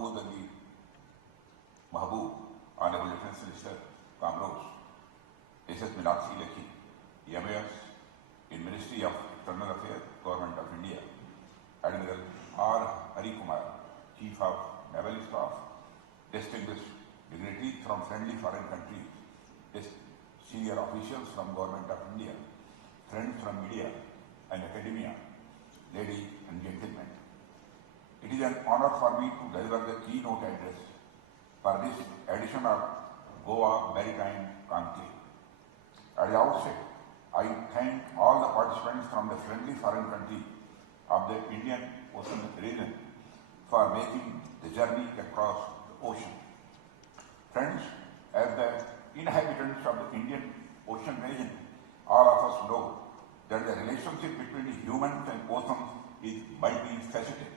Mahmood Ali Mahboob, Honorable Defense Minister, Kamroj, SS Meenakshi Lekhi, MAS in Ministry of External Affairs, Government of India, Admiral R. Hari Kumar, Chief of Naval Staff, distinguished dignitaries from friendly foreign countries, senior officials from Government of India, friends from media and academia, ladies and gentlemen. It is an honor for me to deliver the keynote address for this edition of Goa Maritime Conclave. At the outset, I thank all the participants from the friendly foreign countries of the Indian Ocean region for making the journey across the ocean. Friends, as the inhabitants of the Indian Ocean region, all of us know that the relationship between humans and oceans is multifaceted,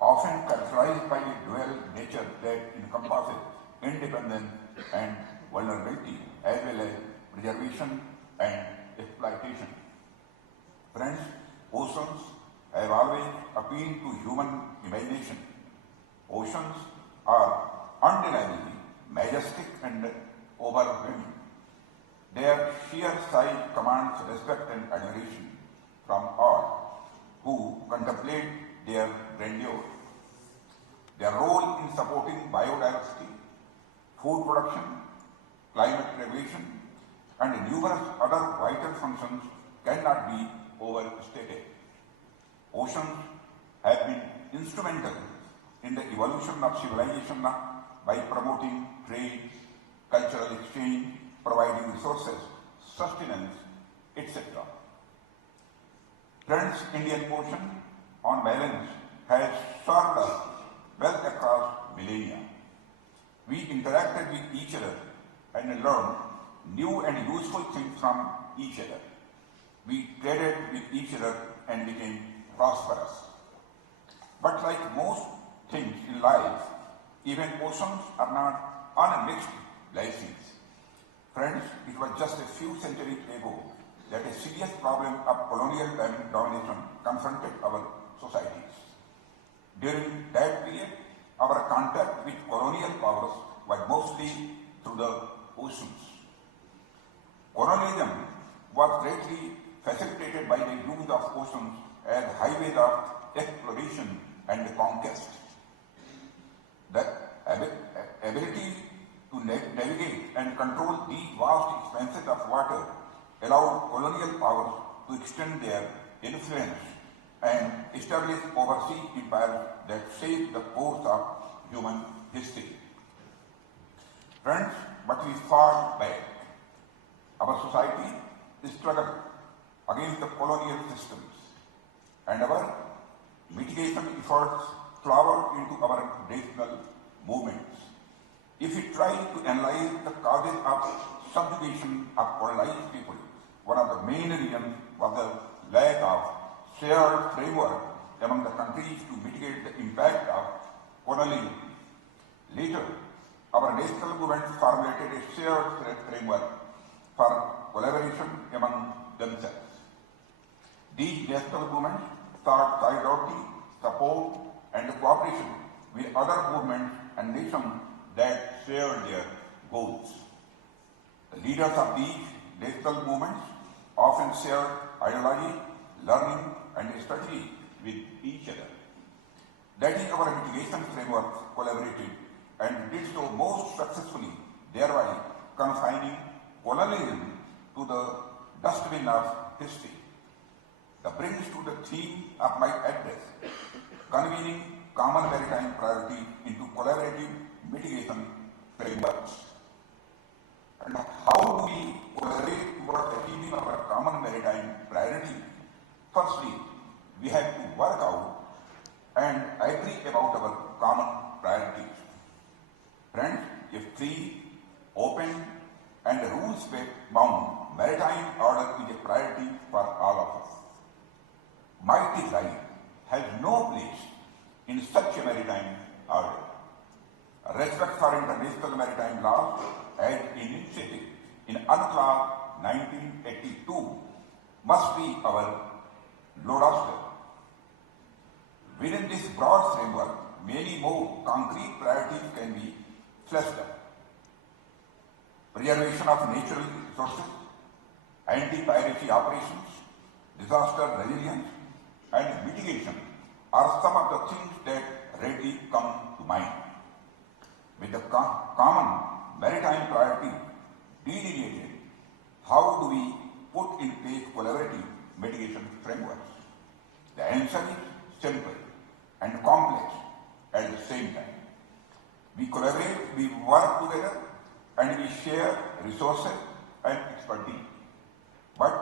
often characterized by a dual nature that encompasses independence and vulnerability, as well as preservation and exploitation. Friends, oceans have always appealed to human imagination. Oceans are undeniably majestic and overwhelming. Their sheer size commands respect and admiration from all who contemplate their grandeur. Their role in supporting biodiversity, food production, climate regulation, and numerous other vital functions cannot be overstated. Oceans have been instrumental in the evolution of civilization by promoting trade, cultural exchange, providing resources, sustenance, etc. Friends, Indian Ocean, on balance, has served us well across millennia. We interacted with each other and learned new and useful things from each other. We traded with each other and became prosperous. But like most things in life, even oceans are not unmixed blessings. Friends, it was just a few centuries ago that a serious problem of colonial domination confronted our societies. During that period, our contact with colonial powers was mostly through the oceans. Colonialism was greatly facilitated by the use of oceans as highways of exploration and conquest. The ability to navigate and control these vast expanses of water allowed colonial powers to extend their influence and establish overseas empires that shaped the course of human history. Friends, but we fought back. Our society struggled against the colonial systems, and our mitigation efforts flowered into our national movements. If we try to analyze the causes of subjugation of colonized people, one of the main reasons was the lack of shared framework among the countries to mitigate the impact of colonialism. Later, our national movements formulated a shared framework for collaboration among themselves. These national movements sought solidarity, support, and cooperation with other movements and nations that shared their goals. The leaders of these national movements often shared ideology, learning, and strategy with each other. That is, our mitigation framework collaborated and did so most successfully, thereby confining colonialism to the dustbin of history. That brings to the theme of my address, convening common maritime priority into collaborative mitigation frameworks. And how do we collaborate towards achieving our common maritime priority? Firstly, we have to work out and agree about our common priorities. Friends, a free, open, and rules-bound maritime order is a priority for all of us. Mighty right has no place in such a maritime order. Respect for international maritime law as initiated in UNCLOS 1982 must be our lodestar. Within this broad framework, many more concrete priorities can be fleshed out. Preservation of natural resources, anti-piracy operations, disaster resilience, and mitigation are some of the things that readily come to mind. With the common maritime priority delineated, how do we put in place collaborative mitigation frameworks? The answer is simple and complex at the same time. We collaborate, we work together, and we share resources and expertise. But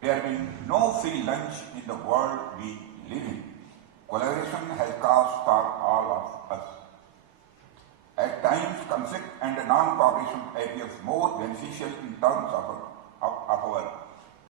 there will be no free lunch in the world we live in. Collaboration has cost for all of us. At times, conflict and non-cooperation appears more beneficial in terms of